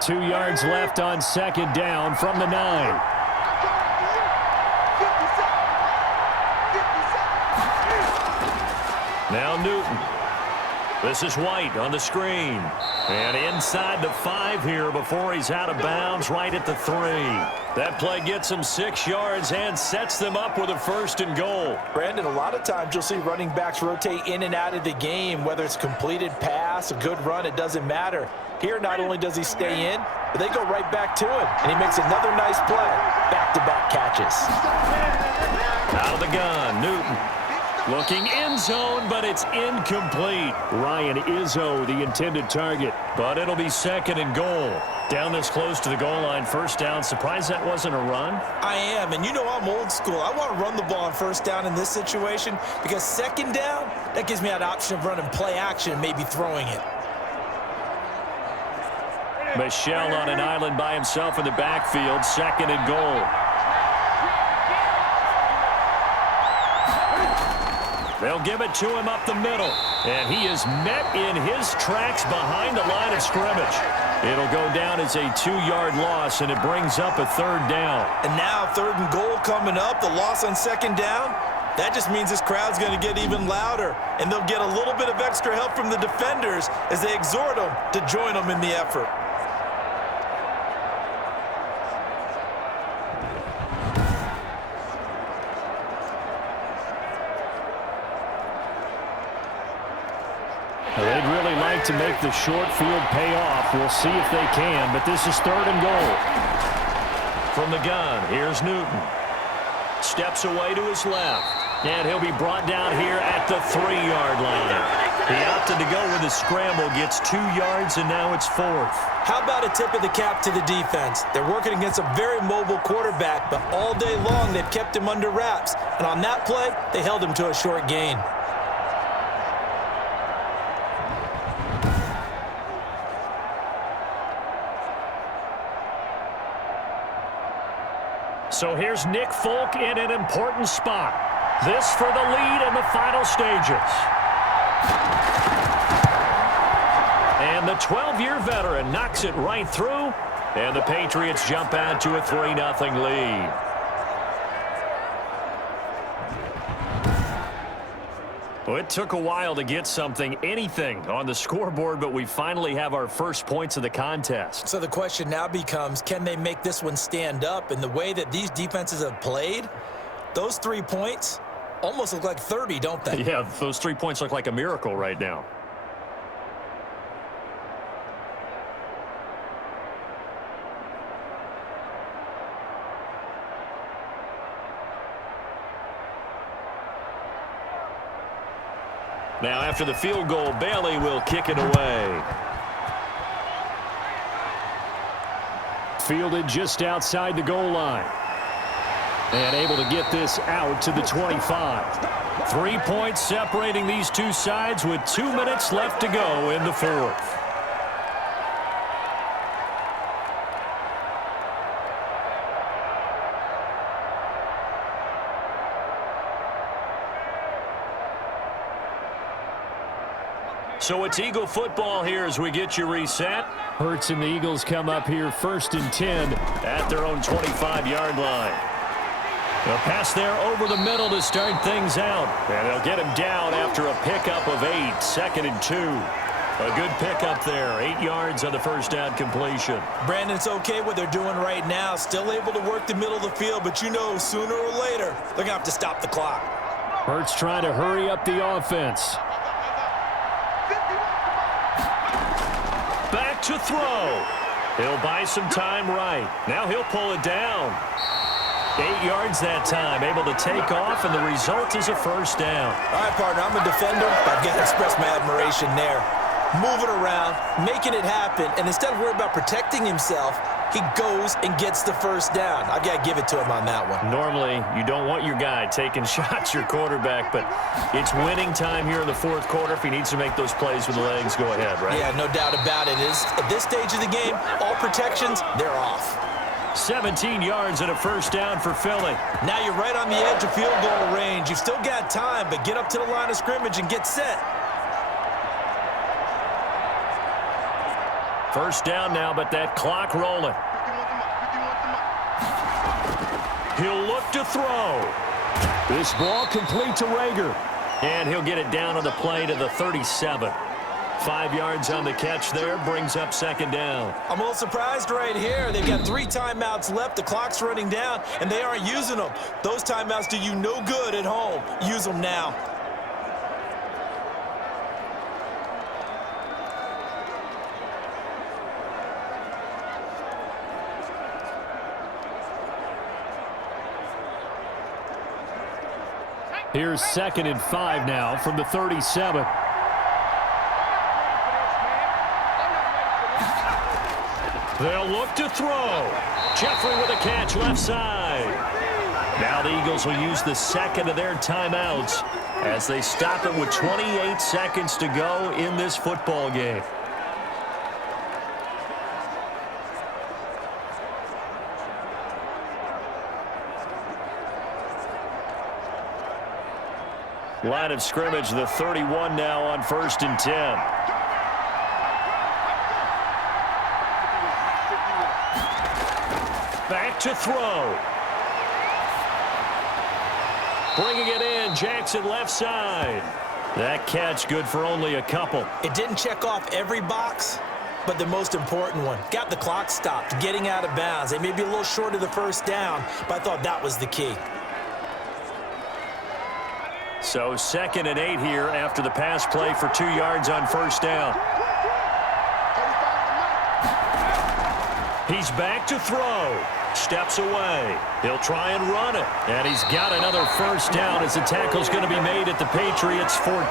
Two yards left on 2nd down from the 9. Now Newton. This is White on the screen. And inside the 5 here before he's out of bounds right at the 3. That play gets him 6 yards and sets them up with a 1st and goal. Brandon, a lot of times you'll see running backs rotate in and out of the game, whether it's completed pass, a good run, it doesn't matter. Here, not only does he stay in, but they go right back to him, and he makes another nice play. Back-to-back catches. Out of the gun, Newton. Looking end zone, but it's incomplete. Ryan Izzo, the intended target, but it'll be 2nd and goal. Down this close to the goal line, 1st down. Surprised that wasn't a run? I am, and you know I'm old school. I want to run the ball on 1st down in this situation because 2nd down, that gives me that option of running play action and maybe throwing it. Michel on an island by himself in the backfield, 2nd and goal. They'll give it to him up the middle, and he is met in his tracks behind the line of scrimmage. It'll go down as a 2-yard loss, and it brings up a 3rd down. And now 3rd and goal coming up, the loss on 2nd down. That just means this crowd's going to get even louder, and they'll get a little bit of extra help from the defenders as they exhort them to join them in the effort. They'd really like to make the short field pay off. We'll see if they can, but this is 3rd and goal. From the gun, here's Newton. Steps away to his left, and he'll be brought down here at the 3-yard line. He opted to go with a scramble, gets 2 yards, and now it's 4th. How about a tip of the cap to the defense? They're working against a very mobile quarterback, but all day long they've kept him under wraps. And on that play, they held him to a short gain. So here's Nick Folk in an important spot. This for the lead in the final stages. And the 12-year veteran knocks it right through, and the Patriots jump out to a 3-0 lead. Well, it took a while to get anything on the scoreboard, but we finally have our first points of the contest. So the question now becomes, can they make this one stand up? And the way that these defenses have played, those 3 points almost look like 30, don't they? Yeah, those 3 points look like a miracle right now. Now, after the field goal, Bailey will kick it away. Fielded just outside the goal line. And able to get this out to the 25. 3 points separating these two sides with 2 minutes left to go in the 4th. So it's Eagle football here as we get you reset. Hurts and the Eagles come up here 1st and 10 at their own 25-yard line. They'll pass there over the middle to start things out. And they'll get him down after a pickup of 8, 2nd and 2. A good pickup there, 8 yards on the first down completion. Brandon, it's okay what they're doing right now. Still able to work the middle of the field, but you know sooner or later they're going to have to stop the clock. Hurts trying to hurry up the offense. Back back to throw. He'll buy some time right. Now he'll pull it down. 8 yards that time, able to take off, and the result is a first down. All right, partner, I'm a defender, but I've got to express my admiration there. Moving around, making it happen, and instead of worrying about protecting himself, he goes and gets the first down. I've got to give it to him on that one. Normally, you don't want your guy taking shots, your quarterback, but it's winning time here in the fourth quarter. If he needs to make those plays with the legs, go ahead, right? Yeah, no doubt about it. At this stage of the game, all protections, they're off. 17 yards and a first down for Philly. Now you're right on the edge of field goal range. You've still got time, but get up to the line of scrimmage and get set. First down now, but that clock rolling. He'll look to throw. This ball complete to Rager. And he'll get it down on the play to the 37. 5 yards on the catch there, brings up second down. I'm a little surprised right here. They've got 3 timeouts left. The clock's running down, and they aren't using them. Those timeouts do you no good at home. Use them now. Here's 2nd and 5 now from the 37. They'll look to throw. Jeffrey with a catch left side. Now the Eagles will use the second of their timeouts as they stop it with 28 seconds to go in this football game. Line of scrimmage, the 31 now on 1st and 10. Back to throw. Bringing it in, Jackson left side. That catch good for only a couple. It didn't check off every box, but the most important one. Got the clock stopped, getting out of bounds. They may be a little short of the first down, but I thought that was the key. So 2nd and 8 here after the pass play for 2 yards on first down. He's back to throw. Steps away. He'll try and run it. And he's got another first down as the tackle's going to be made at the Patriots 14.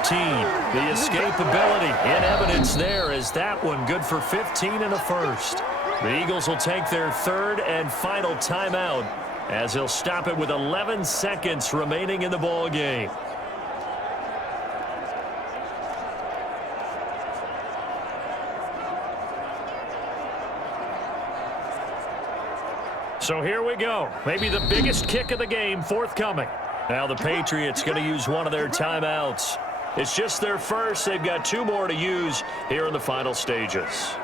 The escapability in evidence there is that one good for 15 and a first. The Eagles will take their 3rd and final timeout as he'll stop it with 11 seconds remaining in the ball game. So here we go. Maybe the biggest kick of the game forthcoming. Now the Patriots going to use one of their timeouts. It's just their first. They've got 2 more to use here in the final stages.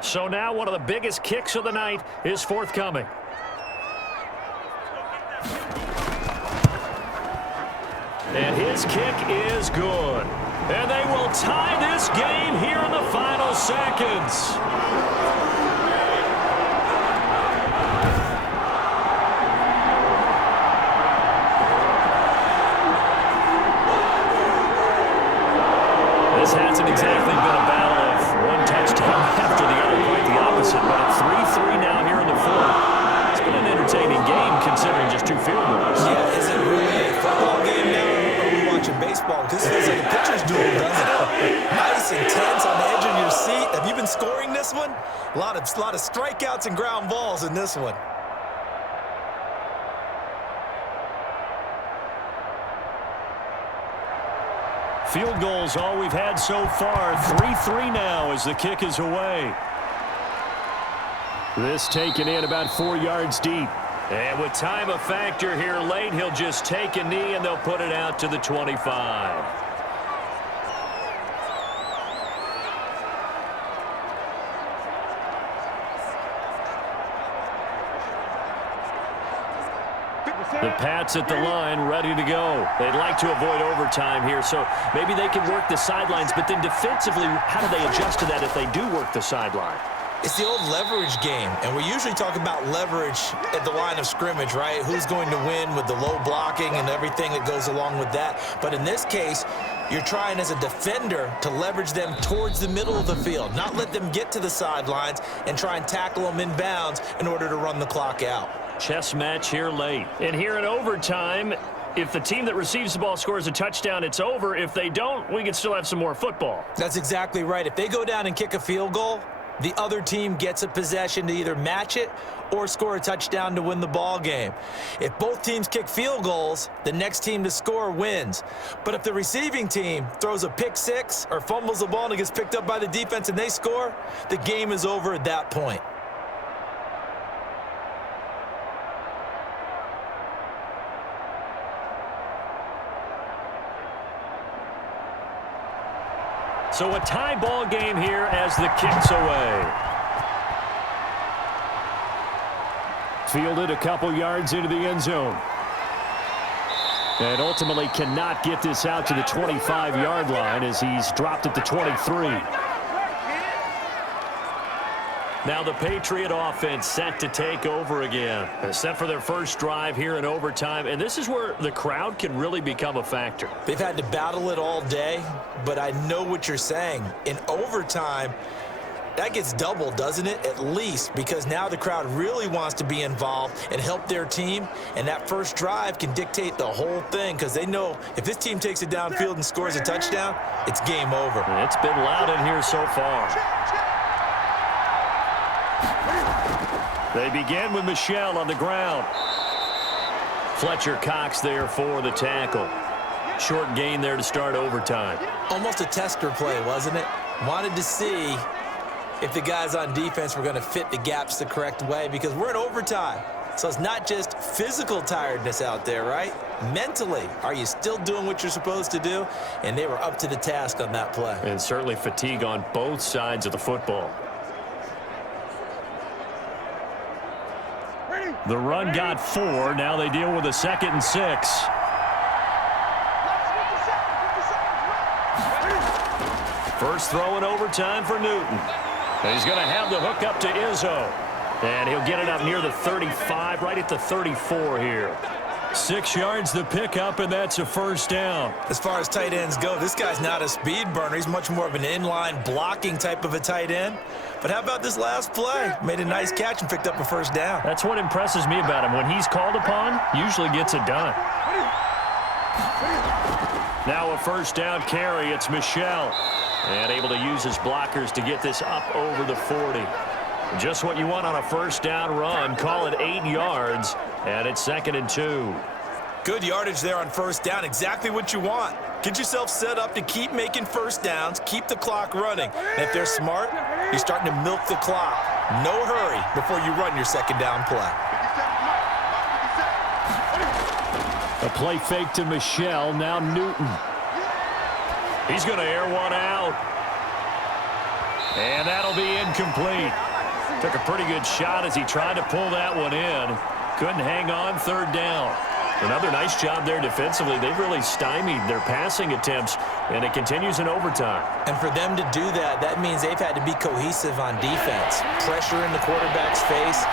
So now one of the biggest kicks of the night is forthcoming. And his kick is good. And they will tie this game here in the final seconds. This hasn't exactly been a battle of one touchdown after the other, quite the opposite. But at 3-3 now here in the fourth. It's been an entertaining game considering just 2 field goals. Yeah, is it really a football game now? Baseball. This feels like a pitcher's duel, doesn't it? Nice, intense, on the edge of your seat. Have you been scoring this one? A lot of strikeouts and ground balls in this one. Field goals all we've had so far. 3-3 now as the kick is away. This taken in about 4 yards deep. And with time a factor here late, he'll just take a knee and they'll put it out to the 25. The Pats at the line, ready to go. They'd like to avoid overtime here, so maybe they can work the sidelines, but then defensively, how do they adjust to that if they do work the sideline? It's the old leverage game, and we usually talk about leverage at the line of scrimmage, right? Who's going to win with the low blocking and everything that goes along with that. But in this case, you're trying as a defender to leverage them towards the middle of the field, not let them get to the sidelines and try and tackle them in bounds in order to run the clock out. Chess match here late. And here in overtime, if the team that receives the ball scores a touchdown, it's over. If they don't, we can still have some more football. That's exactly right. If they go down and kick a field goal, the other team gets a possession to either match it or score a touchdown to win the ball game. If both teams kick field goals, the next team to score wins. But if the receiving team throws a pick six or fumbles the ball and it gets picked up by the defense and they score, the game is over at that point. So a tie ball game here as the kick's away. Fielded a couple yards into the end zone. And ultimately cannot get this out to the 25-yard line as he's dropped at the 23. Now the Patriot offense set to take over again. Set for their first drive here in overtime. And this is where the crowd can really become a factor. They've had to battle it all day, but I know what you're saying. In overtime, that gets doubled, doesn't it? At least, because now the crowd really wants to be involved and help their team. And that first drive can dictate the whole thing because they know if this team takes it downfield and scores a touchdown, it's game over. It's been loud in here so far. They begin with Michel on the ground. Fletcher Cox there for the tackle. Short gain there to start overtime. Almost a tester play, wasn't it? Wanted to see if the guys on defense were going to fit the gaps the correct way because we're in overtime. So it's not just physical tiredness out there, right? Mentally, are you still doing what you're supposed to do? And they were up to the task on that play. And certainly fatigue on both sides of the football. The run got 4. Now they deal with a 2nd and 6. First throw in overtime for Newton. And he's going to have the hook up to Izzo. And he'll get it up near the 35, right at the 34 here. 6 yards the pickup, and that's a first down. As far as tight ends go, this guy's not a speed burner. He's much more of an inline blocking type of a tight end. But how about this last play? Made a nice catch and picked up a first down. That's what impresses me about him. When he's called upon, usually gets it done. Now a first down carry. It's Michel. And able to use his blockers to get this up over the 40. Just what you want on a first down run. Call it 8 yards. And it's 2nd and 2. Good yardage there on first down. Exactly what you want. Get yourself set up to keep making first downs, keep the clock running. And if they're smart, you're starting to milk the clock. No hurry before you run your second down play. A play fake to Michel. Now Newton. He's going to air one out. And that'll be incomplete. Took a pretty good shot as he tried to pull that one in. Couldn't hang on, 3rd down. Another nice job there defensively. They've really stymied their passing attempts, and it continues in overtime. And for them to do that, that means they've had to be cohesive on defense. Pressure in the quarterback's face.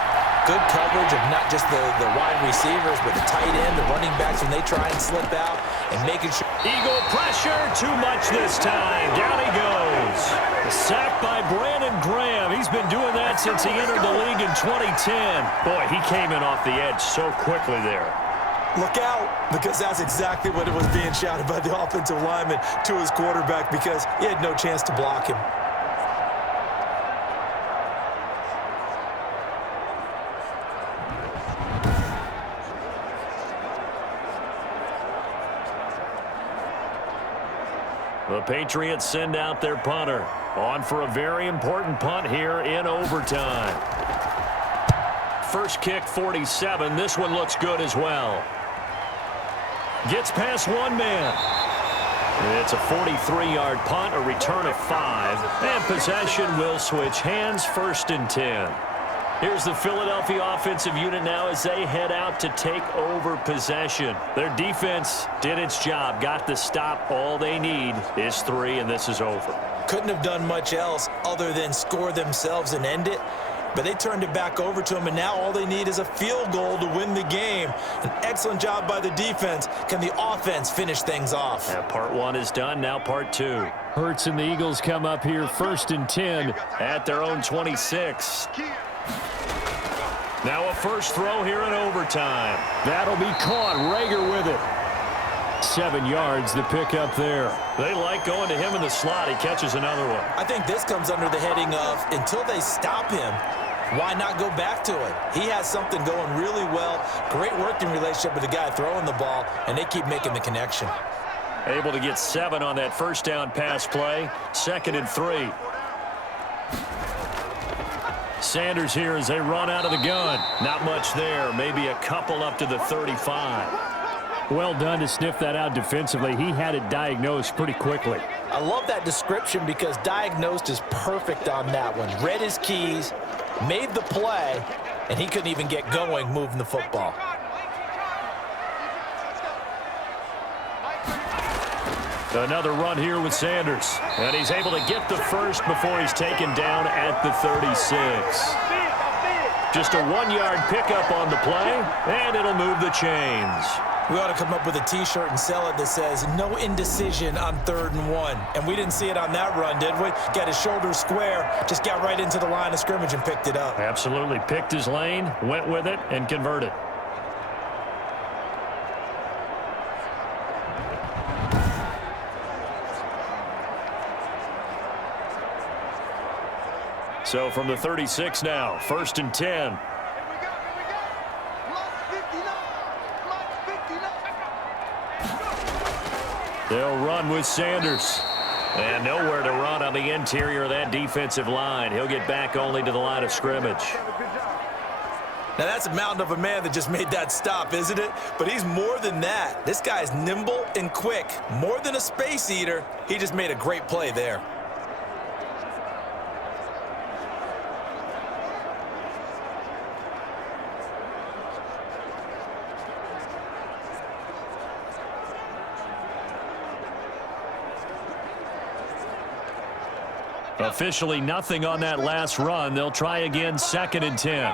Good coverage of not just the wide receivers, but the tight end, the running backs when they try and slip out, and making sure. Eagle pressure, too much this time. Down he goes. A sack by Brandon Graham. He's been doing that since he entered the league in 2010. Boy, he came in off the edge so quickly there. Look out, because that's exactly what it was being shouted by the offensive lineman to his quarterback because he had no chance to block him. The Patriots send out their punter. On for a very important punt here in overtime. First kick, 47. This one looks good as well. Gets past one man. It's a 43-yard punt, a return of 5. And possession will switch hands, 1st and 10. Here's the Philadelphia offensive unit now as they head out to take over possession. Their defense did its job, got the stop. All they need is 3, and this is over. Couldn't have done much else other than score themselves and end it. But they turned it back over to them, and now all they need is a field goal to win the game. An excellent job by the defense. Can the offense finish things off? Yeah, part 1 is done, now part 2. Hurts and the Eagles come up here 1st and 10 at their own 26. Now a first throw here in overtime. That'll be caught. Rager with it. 7 yards, the pickup there. They like going to him in the slot. He catches another one. I think this comes under the heading of until they stop him, why not go back to it? He has something going really well. Great working relationship with the guy throwing the ball, and they keep making the connection. Able to get 7 on that first down pass play. 2nd and 3. Sanders here as they run out of the gun. Not much there. Maybe a couple up to the 35. Well done to sniff that out defensively. He had it diagnosed pretty quickly. I love that description because diagnosed is perfect on that one. Read his keys, made the play, and he couldn't even get going moving the football. Another run here with Sanders. And he's able to get the first before he's taken down at the 36. Just a 1-yard pickup on the play, and it'll move the chains. We ought to come up with a T-shirt and sell it that says, no indecision on 3rd and 1. And we didn't see it on that run, did we? Got his shoulders square, just got right into the line of scrimmage and picked it up. Absolutely. Picked his lane, went with it, and converted. So from the 36 now, 1st and 10. They'll run with Sanders. And nowhere to run on the interior of that defensive line. He'll get back only to the line of scrimmage. Now, that's a mountain of a man that just made that stop, isn't it? But he's more than that. This guy's nimble and quick. More than a space eater. He just made a great play there. Officially nothing on that last run. They'll try again 2nd and 10.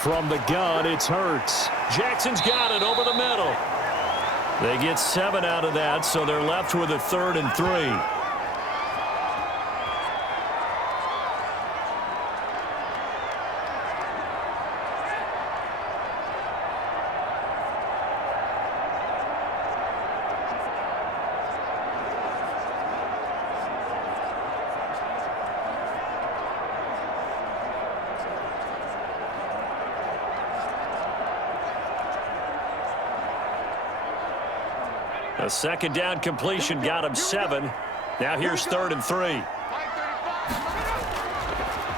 From the gun, it's Hurts. Jackson's got it over the middle. They get 7 out of that, so they're left with a 3rd and 3. A 2nd down completion got him 7. Now here's 3rd and 3.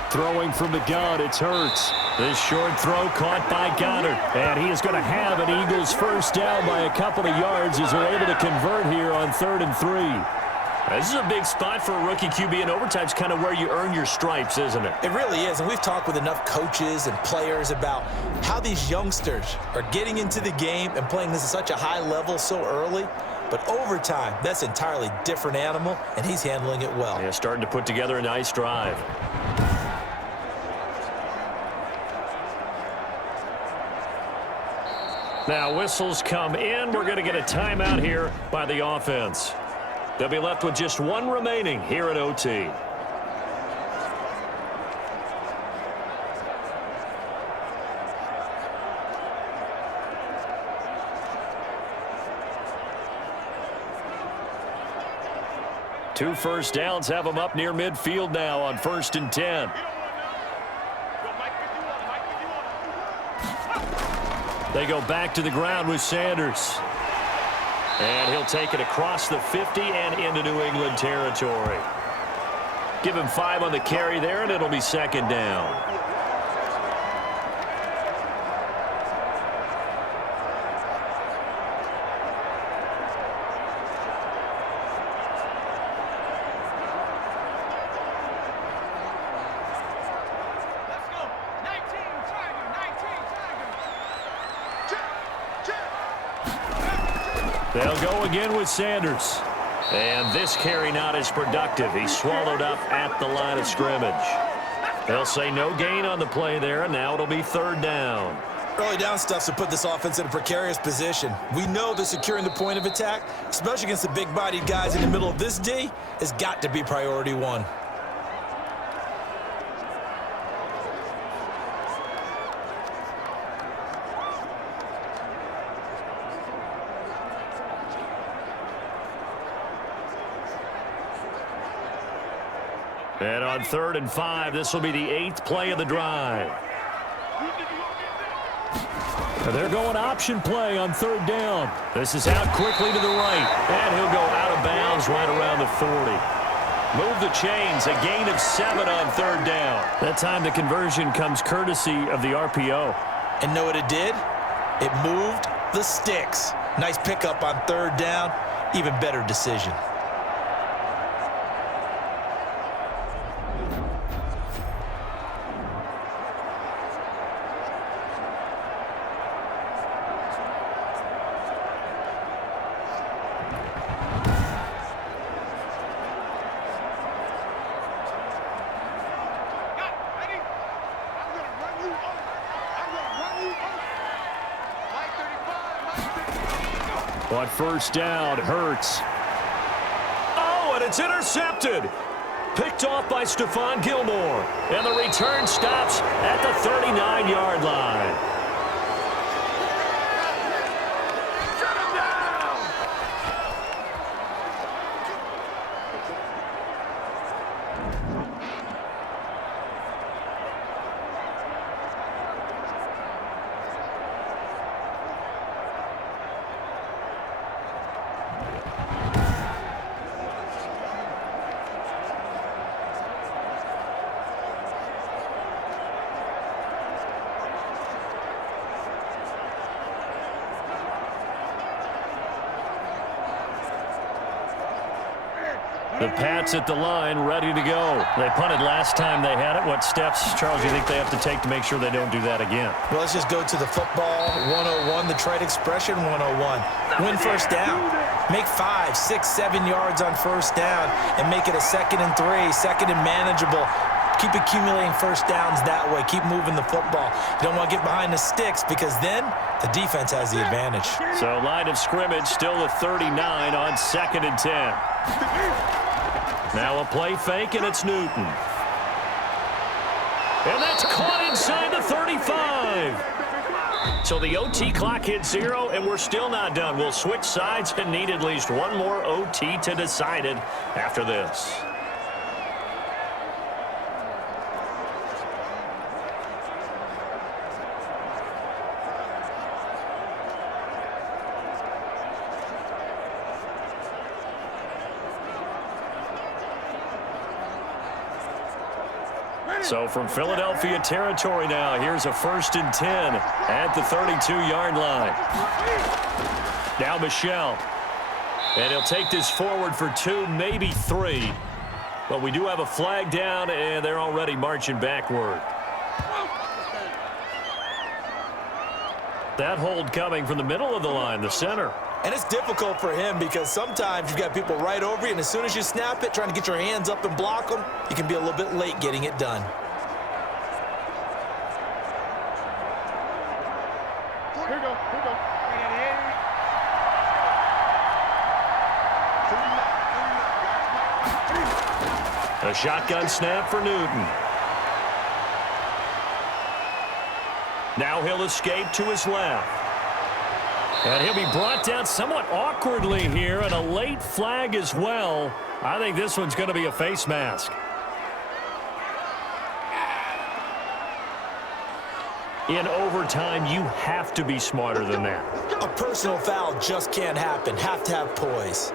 Throwing from the gun, it's Hurts. This short throw caught by Goddard. And he is going to have an Eagles first down by a couple of yards as they're able to convert here on 3rd and 3. This is a big spot for a rookie QB, and overtime's kind of where you earn your stripes, isn't it? It really is, and we've talked with enough coaches and players about how these youngsters are getting into the game and playing this at such a high level so early. But overtime, that's an entirely different animal, and he's handling it well. Yeah, starting to put together a nice drive. Now whistles come in. We're going to get a timeout here by the offense. They'll be left with just 1 remaining here at OT. Two first downs have them up near midfield now on 1st and 10. They go back to the ground with Sanders. And he'll take it across the 50 and into New England territory. Give him 5 on the carry there, and it'll be 2nd down. They'll go again with Sanders. And this carry not as productive. He's swallowed up at the line of scrimmage. They'll say no gain on the play there, and now it'll be 3rd down. Early down stuff to put this offense in a precarious position. We know that securing the point of attack, especially against the big-bodied guys in the middle of this D, has got to be priority 1. And on 3rd and 5, this will be the 8th play of the drive. They're going option play on 3rd down. This is out quickly to the right. And he'll go out of bounds right around the 40. Move the chains, a gain of 7 on 3rd down. That time the conversion comes courtesy of the RPO. And know what it did? It moved the sticks. Nice pickup on 3rd down. Even better decision. On 1st down, Hurts. Oh, and it's intercepted. Picked off by Stephon Gilmore. And the return stops at the 39-yard line. Shut him down! The Pats at the line, ready to go. They punted last time they had it. What steps, Charles, do you think they have to take to make sure they don't do that again? Well, let's just go to the football 101, the trade expression 101. Win 1st down. Make 5, 6, 7 yards on 1st down and make it a 2nd and 3, 2nd and manageable. Keep accumulating 1st downs that way. Keep moving the football. You don't want to get behind the sticks because then the defense has the advantage. So line of scrimmage still the 39 on 2nd and 10. Now a play fake, and it's Newton. And that's caught inside the 35. So the OT clock hit 0, and we're still not done. We'll switch sides and need at least one more OT to decide it after this. So from Philadelphia territory now, here's a 1st and 10 at the 32-yard line. Now Michel. And he'll take this forward for 2, maybe 3. But we do have a flag down, and they're already marching backward. That hold coming from the middle of the line, the center. And it's difficult for him because sometimes you've got people right over you, and as soon as you snap it, trying to get your hands up and block them, you can be a little bit late getting it done. Here we go. A shotgun snap for Newton. Now he'll escape to his left. And he'll be brought down somewhat awkwardly here, and a late flag as well. I think this one's going to be a face mask. In overtime, you have to be smarter than that. A personal foul just can't happen. Have to have poise.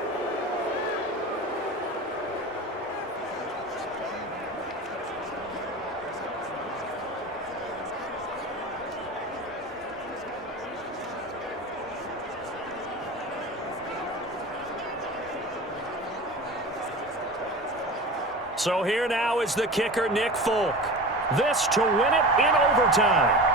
So here now is the kicker, Nick Folk. This to win it in overtime.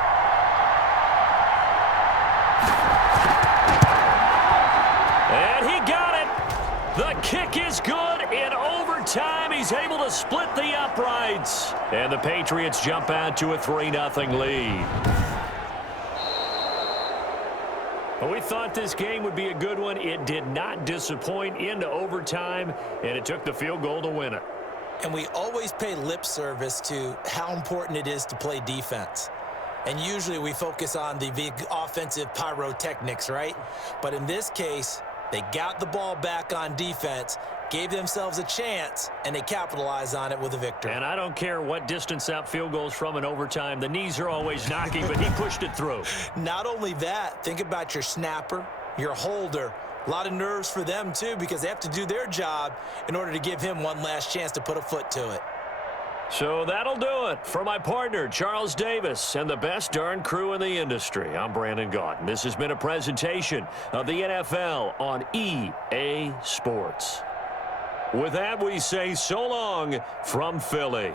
The kick is good. In overtime, he's able to split the uprights. And the Patriots jump out to a 3-0 lead. Well, we thought this game would be a good one. It did not disappoint into overtime, and it took the field goal to win it. And we always pay lip service to how important it is to play defense. And usually we focus on the big offensive pyrotechnics, right? But in this case, they got the ball back on defense, gave themselves a chance, and they capitalized on it with a victory. And I don't care what distance that field goal is from in overtime. The knees are always knocking, but he pushed it through. Not only that, think about your snapper, your holder. A lot of nerves for them, too, because they have to do their job in order to give him one last chance to put a foot to it. So that'll do it for my partner, Charles Davis, and the best darn crew in the industry. I'm Brandon Gaudin. This has been a presentation of the NFL on EA Sports. With that, we say so long from Philly.